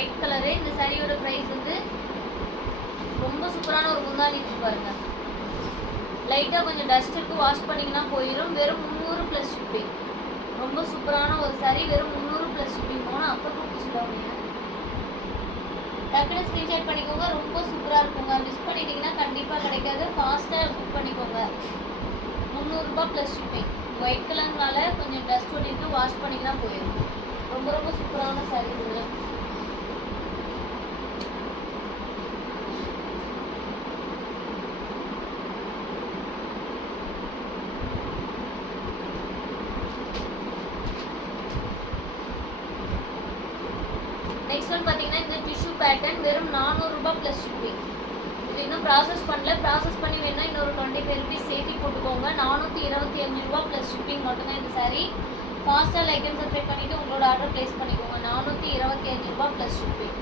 White colour. இந்த சாரியோட price வந்து ரொம்ப சூப்பரான ஒரு முந்தானி இருக்கு பாருங்க. லைட்டாக கொஞ்சம் டஸ்ட் இருக்கு, வாஷ் பண்ணிங்கன்னா போயிடும். வெறும் 300 ப்ளஸ் ஷிப்பிங். ரொம்ப சூப்பரான ஒரு சாரி, வெறும் 300 ப்ளஸ் ஷிப்பிங். போனால் அப்போ பிடிச்சிடுவாங்க. டக்குனு ஸ்க்ரீன்ஷாட் பண்ணிக்கோங்க. ரொம்ப சூப்பராக இருக்குங்க. மிஸ் பண்ணிட்டீங்கன்னா கண்டிப்பாக கிடைக்காது. ஃபாஸ்ட்டாக புக் பண்ணிக்கோங்க. 300 ரூபாய் ப்ளஸ் ஷிப்பிங். ஒயிட் கலர்னால கொஞ்சம் டஸ்ட் ஒட்டிட்டு வாஷ் பண்ணிங்கன்னா போயிடும். ரொம்ப ரொம்ப சூப்பரான சாரி இது. நெக்ஸ்ட் ஒன் பார்த்தீங்கன்னா இந்த டிஷ்யூ பேட்டர்ன் வெறும் 400 ரூபாய் ப்ளஸ் ஷிப்பிங். இது இன்னும் ப்ராசஸ் பண்ணல. ப்ராசஸ் பண்ணி வேணால் இன்னொரு 25 ருபீஸ் சேர்த்து போட்டுக்கோங்க. 425 ரூபா ப்ளஸ் ஷிப்பிங் மட்டும்தான் இந்த சாரீ. ஃபாஸ்ட்டாக லைக் அண்ட் சப்ஸ்கிரைப் பண்ணிவிட்டு உங்களோட ஆர்டர் ப்ளேஸ் பண்ணிக்கோங்க. 425 ரூபா ப்ளஸ் ஷிப்பிங்.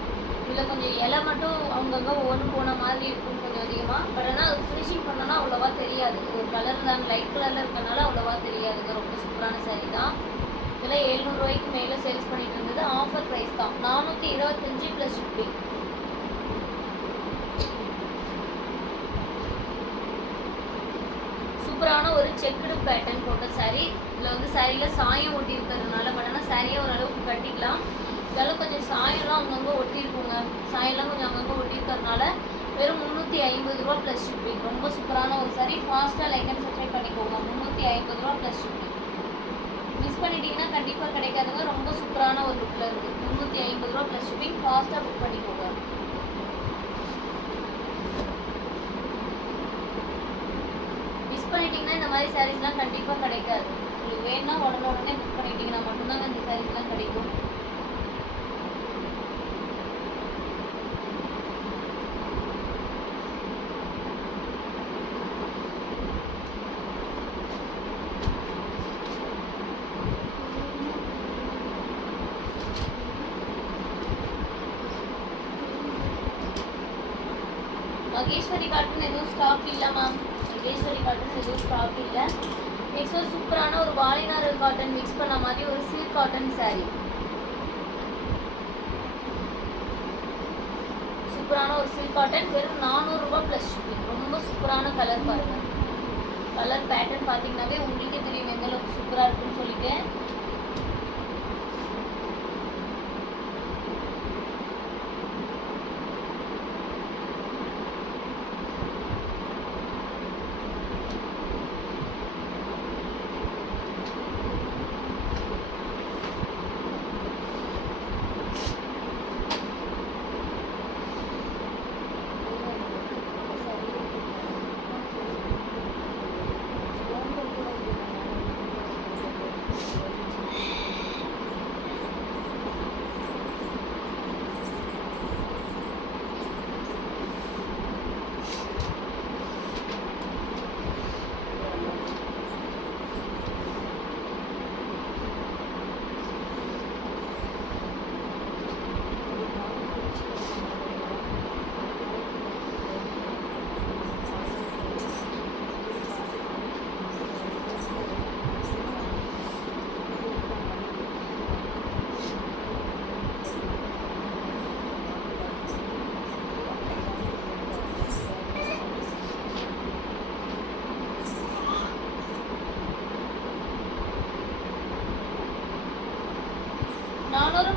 இதில் கொஞ்சம் இலை மட்டும் அவங்கவுங்க ஒன்று போன மாதிரி இருக்கும் கொஞ்சம் அதிகமாக. பட் ஆனால் அது ஃபினிஷிங் பண்ணோன்னா அவ்வளோவா தெரியாது. ஒரு கலர் தான், லைட் கலரில் இருக்கனால அவ்வளோவா தெரியாதுங்க. ரொம்ப சூப்பரான சாரீ தான். இதெல்லாம் 700 ரூபாய்க்கு மேலே சேல்ஸ் பண்ணிட்டு இருந்தது. ஆஃபர் ப்ரைஸ் தான். 425 ப்ளஸ் ஷிப்பிங். சூப்பரான ஒரு செக்குடு பேட்டர்ன் போட்ட சாரீ. இதில் வந்து சாரியில் சாயம் ஒட்டி இருக்கிறதுனால பட் ஆனால் சாரியை ஓரளவுக்கு கட்டிக்கலாம். இதெல்லாம் கொஞ்சம் சாயம்லாம் அங்கங்கே ஒட்டியிருக்குங்க. சாயம்லாம் கொஞ்சம் அங்கங்கே ஒட்டியிருக்கிறதுனால வெறும் 350 ரூபா ப்ளஸ் ஷிப்பிங். ரொம்ப சூப்பரான ஒரு சாரீ. ஃபாஸ்ட்டாக லைக் அண்ட் சப்ஸ்கிரைப் பண்ணிக்கோங்க. 350 ரூபா ப்ளஸ் ஷிப்பிங். மிஸ் பண்ணிட்டீங்கன்னா கண்டிப்பாக கிடைக்காதுங்க. ரொம்ப சூப்பரான ஒரு லுக்கில் இருக்குது. 350 ரூபா ப்ளஸ் ஷிப்பிங். ஃபாஸ்ட்டாக புக் பண்ணிக்கோங்க. மிஸ் பண்ணிட்டீங்கன்னா இந்த மாதிரி சாரீஸ்லாம் கண்டிப்பாக கிடைக்காது. உங்களுக்கு வேணும்னா உடனே புக் பண்ணிட்டீங்கன்னா மட்டும்தாங்க இந்த சாரீஸ்லாம் கிடைக்கும். மகேஸ்வரி காட்டன் எதுவும் ஸ்டாக் இல்லை மேம். மகேஸ்வரி காட்டன் எதுவும் ஸ்டாக் இல்லை. நெக்ஸ்ட் ஒரு சூப்பரான ஒரு வாலினார் காட்டன் மிக்ஸ் பண்ண மாதிரி ஒரு சில்க் காட்டன் சாரீ. சூப்பரான ஒரு சில்க் காட்டன் வெறும் 400 ரூபாய் ப்ளஸ் ஷிப்பிங். ரொம்ப சூப்பரான கலர் பாருங்கள். கலர் பேட்டர்ன் பார்த்தீங்கன்னாவே உங்களுக்கே தெரியும் எந்த அளவுக்கு சூப்பராக இருக்குன்னு சொல்லிட்டு.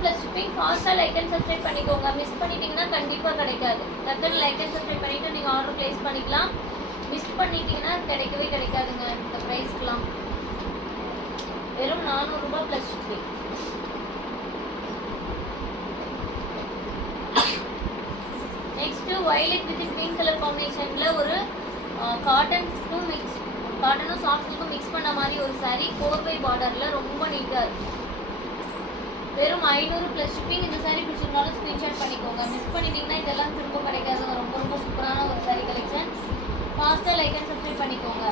Plus shipping. ஃபாஸ்ட்டாக லைக் அண்ட் சப்ஸ்கிரைப் பண்ணிக்கோங்க. மிஸ் பண்ணிட்டீங்கன்னா கண்டிப்பாக கிடைக்காது. டக்குன்னு லைக் அண்ட் சப்ஸ்கிரைப் பண்ணிவிட்டு நீங்கள் ஆர்டர் ப்ளேஸ் பண்ணிக்கலாம். மிஸ் பண்ணிட்டீங்கன்னா கிடைக்கவே கிடைக்காதுங்க இந்த ப்ரைஸ்க்கெலாம். வெறும் 400 ரூபாய் plus shipping. Next violet with pink colour காம்பினேஷனில் ஒரு காட்டனும் சாஃப்ட் சில்க்கும் மிக்ஸ் பண்ண மாதிரி ஒரு சாரீ. 4x பார்டரில் ரொம்ப நீட்டாக இருக்கும். வெறும் 500 ப்ளஸ் ஷிப்பிங். இந்த சாரீ பிடிச்சிருந்தாலும் ஸ்க்ரீன்ஷாட் பண்ணிக்கோங்க. மிஸ் பண்ணிட்டீங்கன்னா இதெல்லாம் திரும்ப கிடைக்காதுங்க. ரொம்ப ரொம்ப சூப்பரான ஒரு சாரீ கலெக்ஷன். ஃபாஸ்ட்டாக லைக் அண்ட் சப்ஸ்கிரைப் பண்ணிக்கோங்க.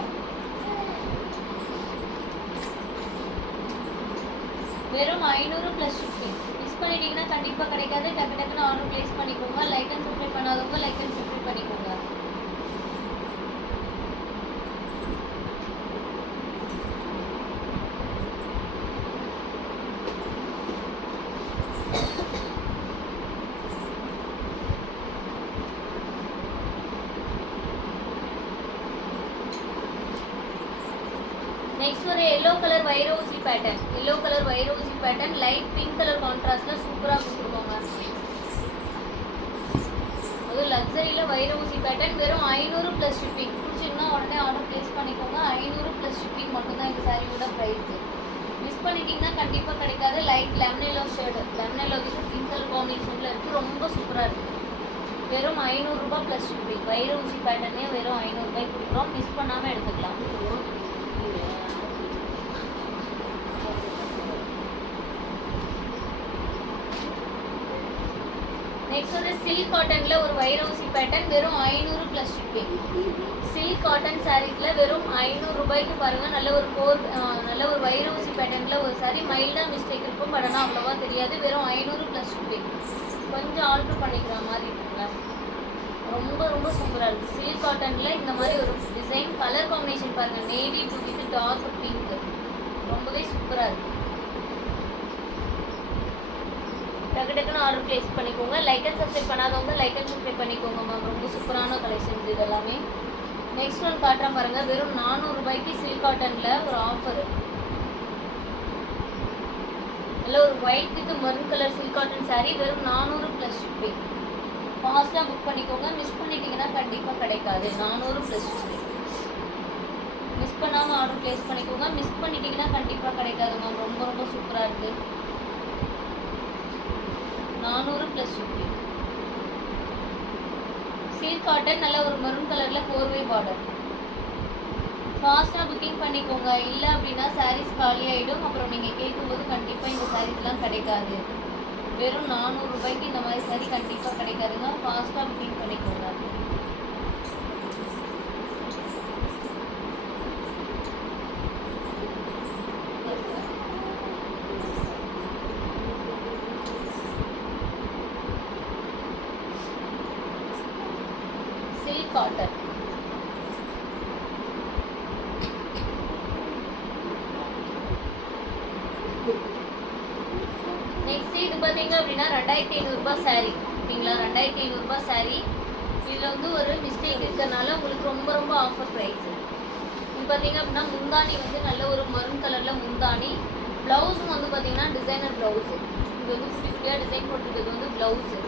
வெறும் 500 ப்ளஸ் ஷிப்பிங். மிஸ் பண்ணிட்டீங்கன்னா கண்டிப்பாக கிடைக்காது. டக்குன்னு ஆர்டர் ப்ளேஸ் பண்ணிக்கோங்க. லைக் அண்ட் சப்ஸ்கிரைப் பண்ணாதவங்க லைக் அண்ட் சப்ஸ்கிரைப் பண்ணிக்கோங்க. எல்லோ கலர் வைரோசி பேட்டர்ன், எல்லோ கலர் வைரோசி பேட்டர்ன் லைட் பிங்க் கலர் கான்ட்ராஸ்ட்ல சூப்பரா கொடுத்துருக்கோங்க. அது லக்ஸரியில வைரோசி பேட்டர்ன் வெறும் 500 ப்ளஸ் ஷிப்பிங். பிடிச்சிருந்தா உடனே ஆர்டர் பிளேஸ் பண்ணிக்கோங்க. 500 ப்ளஸ் ஷிப்பிங் மட்டும்தான் இந்த சாரியோட ப்ரைஸ். மிஸ் பண்ணிட்டீங்கன்னா கண்டிப்பாக கிடைக்காது. Light lemon yellow shade, lemon yellow with pink colour காம்பினேஷனில் இருக்குது. ரொம்ப சூப்பராக இருக்குது. வெறும் 500 ரூபாய் ப்ளஸ் ஷிப்பிங். வைரோசி பேட்டர்னே வெறும் 500 ரூபாய்க்கு கொடுக்குறோம். மிஸ் பண்ணாமல் எடுத்துக்கலாம். நெக்ஸ்ட் வந்து சில்க் காட்டன்ல ஒரு வைரோசி பேட்டர்ன் வெறும் 500 ப்ளஸ் ஷிப்பிங். சில்க் காட்டன் சாரீஸ்ல வெறும் 500 ரூபாய்க்கு பாருங்க. நல்ல ஒரு வைரோசி பேட்டர்ன்ல ஒரு சாரி. மைல்டா மிஸ்டேக் இருக்கும், பட் ஆனால் அவ்வளோவா தெரியாது. வெறும் 500 ப்ளஸ் ஷிப்பிங். கொஞ்சம் ஆல்டர் பண்ணிக்கிற மாதிரி இருக்குங்க. ரொம்ப ரொம்ப சூப்பராக இருக்குது. சில்க் காட்டன்ல இந்த மாதிரி ஒரு டிசைன், கலர் காம்பினேஷன் பாருங்க. Navy blue with dark pink, ரொம்பவே சூப்பராக இருக்குது. டக்கு டக்குன்னு ஆர்டர் பிளேஸ் பண்ணிக்கோங்க. லைக் அண்ட் சப்ஸ்கிரைப் பண்ணாதவங்க லைக் அண்ட் சப்ஸ்கிரைப் பண்ணிக்கோங்க மேம். ரொம்ப சூப்பரான கலெக்ஷன்ஸ் இது எல்லாமே. நெக்ஸ்ட் ஒன் காட்டுறேன் பாருங்க. வெறும் 400 ரூபாய்க்கு சில்க் காட்டன்ல ஒரு ஆஃபர். நல்ல ஒரு white with maroon colour silk cotton sari வெறும் 400 ப்ளஸ் ஷிப்பிங். ஃபாஸ்ட்டாக புக் பண்ணிக்கோங்க. மிஸ் பண்ணிட்டீங்கன்னா கண்டிப்பாக கிடைக்காது. 400 ப்ளஸ் ஷிப்பிங். மிஸ் பண்ணாமல் ஆர்டர் பிளேஸ் பண்ணிக்கோங்க. மிஸ் பண்ணிட்டீங்கன்னா கண்டிப்பாக கிடைக்காது மேம். ரொம்ப ரொம்ப சூப்பராக இருக்குது. 400 ப்ளஸ் ஷிப்பிங். சில்க் காட்டன் நல்ல ஒரு மரூன் கலரில் 4-way பார்டர். ஃபாஸ்ட்டாக புக்கிங் பண்ணிக்கோங்க. இல்லை அப்படின்னா சாரீஸ் காலி ஆகிடும். அப்புறம் நீங்கள் கேட்கும்போது கண்டிப்பாக இந்த சாரீஸ்லாம் கிடைக்காது. வெறும் 400 ரூபாய்க்கு இந்த மாதிரி சாரீ கண்டிப்பாக கிடைக்காதுங்க. ஃபாஸ்ட்டாக புக்கிங் பண்ணிக்கோங்க. சில்க் காட்டன் நெக்ஸ்ட் இது பார்த்தீங்க அப்படின்னா 2500 ரூபாய் சாரீ. ஓகேங்களா? 2500 ரூபாய் சாரீ. இதில் வந்து ஒரு மிஸ்டேக் இருக்கிறதுனால உங்களுக்கு ரொம்ப ரொம்ப ஆஃபர் ப்ரைஸ். இது பார்த்தீங்க அப்படின்னா முந்தானி வந்து நல்ல ஒரு மரூன் கலரில் முந்தானி. ப்ளவுஸும் வந்து பார்த்தீங்கன்னா டிசைனர் ப்ளவுஸு. இது வந்து குட்டி குட்டியாக டிசைன் போட்டுருக்கிறது வந்து ப்ளவுஸு.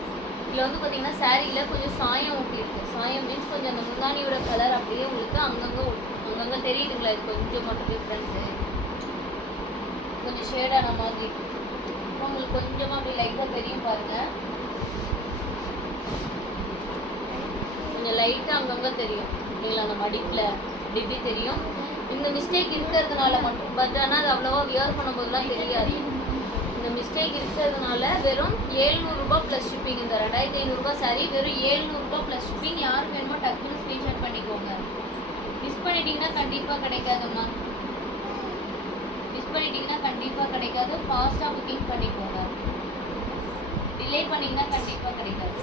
இதில் வந்து பார்த்தீங்கன்னா சாரியில் கொஞ்சம் சாயம் ஊட்டியிருக்கு. சாயம் மீன்ஸ் கொஞ்சம் அந்த முந்தானியோட கலர் அப்படியே உங்களுக்கு அங்கங்கே தெரியுதுங்களா? இது கொஞ்சம் மட்டும் டிஃப்ரென்ஸு, கொஞ்சம் ஷேடான மாதிரி உங்களுக்கு கொஞ்சமாக அப்படி லைட்டாக தெரியும் பாருங்கள். கொஞ்சம் லைட்டாக அங்கங்கே தெரியும் இல்லைங்களா? அந்த மடிப்பில் டிப்பி தெரியும். இந்த மிஸ்டேக் இருக்கிறதுனால மட்டும், பட் ஆனால் அது அவ்வளோவா வியர் பண்ணும்போதுலாம் தெரியாது. இந்த மிஸ்டேக் இருக்கிறதுனால வெறும் 700 ரூபாய் ப்ளஸ் ஷிப்பிங். இந்த 2500 ரூபாய் சாரீ வெறும் 700 ரூபாய் ப்ளஸ் ஷிப்பிங். யாருக்கு வேணுமோ டக்குன்னு ஸ்க்ரீன்ஷாட் பண்ணிக்கோங்க. மிஸ் பண்ணிட்டீங்கன்னா கண்டிப்பாக கிடைக்காதும்மா. மிஸ் பண்ணிட்டீங்கன்னா கண்டிப்பாக கிடைக்காது. ஃபாஸ்ட்டாக புக்கிங் பண்ணிக்கோங்க. டிலே பண்ணிங்கன்னா கண்டிப்பாக கிடைக்காது.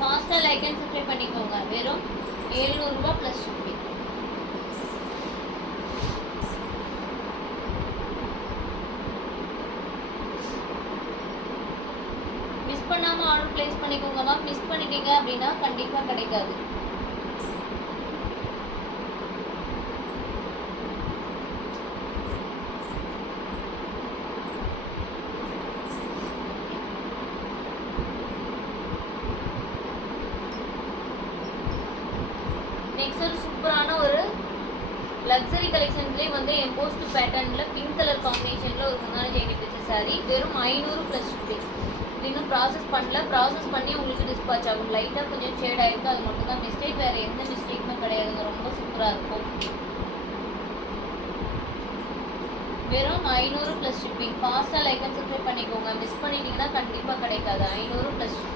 ஃபாஸ்ட்டாக லைக் அண்ட் சப்ஸ்கிரைப் பண்ணிக்கோங்க. வெறும் 700 ரூபாய் ப்ளஸ் ஷிப்பிங். மிஸ் பண்ணாமல் ஆர்டர் பிளேஸ் பண்ணிக்கோங்கம்மா. மிஸ் பண்ணிட்டீங்க அப்படின்னா கண்டிப்பாக கிடைக்காது. நெக்ஸ்ட் ஒரு சூப்பரான ஒரு லக்ஸரி கலெக்ஷன்ஸ்லேயே வந்து எம்போஸ்ட் பேட்டர்னில் பிங்க் கலர் காம்பினேஷனில் ஒரு முன்னாடி ஜெயிக்கிட்டு வச்ச சாரீ வெறும் 500 ப்ளஸ் ஷிப்பிங். இது இன்னும் ப்ராசஸ் பண்ணல. ப்ராசஸ் பண்ணி உங்களுக்கு டிஸ்பாச் ஆகும். லைட்டாக கொஞ்சம் ஷேட் ஆகிருக்கு, அது மட்டும் தான் மிஸ்டேக். வேறு எந்த மிஸ்டேக்குமே கிடையாதுங்க. ரொம்ப சூப்பராக இருக்கும். வெறும் 500 ப்ளஸ் ஷிப்பிங். ஃபாஸ்ட்டாக லைக் அண்ட் சப்ஸ்கிரைப் பண்ணிக்கோங்க. மிஸ் பண்ணிட்டீங்கன்னா கண்டிப்பாக கிடைக்காது. 500 ப்ளஸ் ஷிப்பிங்.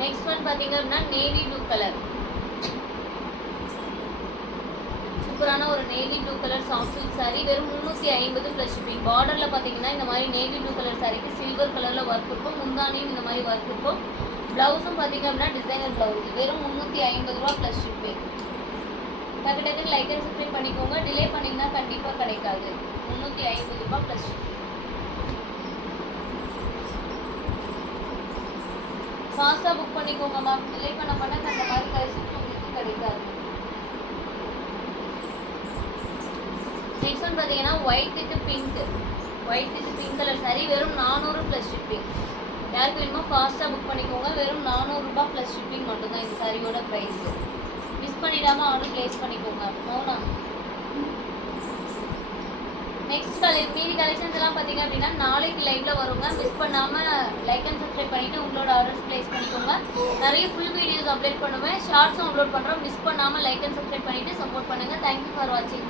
நெக்ஸ்ட் ஒன் பார்த்தீங்க அப்படின்னா நேவி ப்ளூ கலர். சூப்பரான ஒரு navy blue colour soft silk saree வெறும் 350 ப்ளஸ் ஷிப்பிங். பார்டரில் பார்த்தீங்கன்னா இந்த மாதிரி நேவி ப்ளூ கலர் சாரிக்கு சில்வர் கலரில் ஒர்க் இருக்கும். முந்தானியும் இந்த மாதிரி ஒர்க் இருக்கும். ப்ளவுஸும் பார்த்தீங்க அப்படின்னா டிசைனர் ப்ளவுஸ் வெறும் 350 ரூபா ப்ளஸ் ஷிப்பிங். டக்கு டக்குன்னு லைக் அண்ட் சப்ஸ்கிரைப் பண்ணிக்கோங்க. டிலே பண்ணிங்கன்னா கண்டிப்பாக கிடைக்காது. 350 ரூபா ப்ளஸ் ஷிப்பிங். ஃபாஸ்ட்டாக புக் பண்ணிக்கோங்க மேம். டிலே பண்ண அந்த மாதிரி கலெக்ஷன்ஸ் உங்களுக்கு கிடைக்காது. நெக்ஸ்ட் ஒன் பார்த்தீங்கன்னா white with pink colour saree வெறும் 400 ப்ளஸ் ஷிப்பிங். யாருக்கு வேணுமோ ஃபாஸ்ட்டாக புக் பண்ணிக்கோங்க. வெறும் 400 ரூபாய் ப்ளஸ் ஷிப்பிங் மட்டும்தான் இந்த சாரியோட ப்ரைஸ். மிஸ் பண்ணிடாமல் ஆர்டர் ப்ளேஸ் பண்ணிக்கோங்க. மௌனா நெக்ஸ்ட் மீதி கலெக்ஷன்ஸ் எல்லாம் பார்த்தீங்க அப்படின்னா நாளைக்கு லைவ்ல வருங்க. மிஸ் பண்ணாமல் லைக் அண்ட் சப்ஸ்கிரைப் பண்ணிவிட்டு உங்களோட ஆர்டர்ஸ் ப்ளேஸ் பண்ணிக்கோங்க. நிறைய ஃபுல் வீடியோஸ் அப்லோட் பண்ணுவேன், ஷார்ட்ஸும் அப்லோட் பண்ணுறோம். மிஸ் பண்ணாமல் லைக் அண்ட் சப்ஸ்கிரைப் பண்ணிவிட்டு சப்போர்ட் பண்ணுங்கள். தேங்க்யூ ஃபார் வாட்சிங்.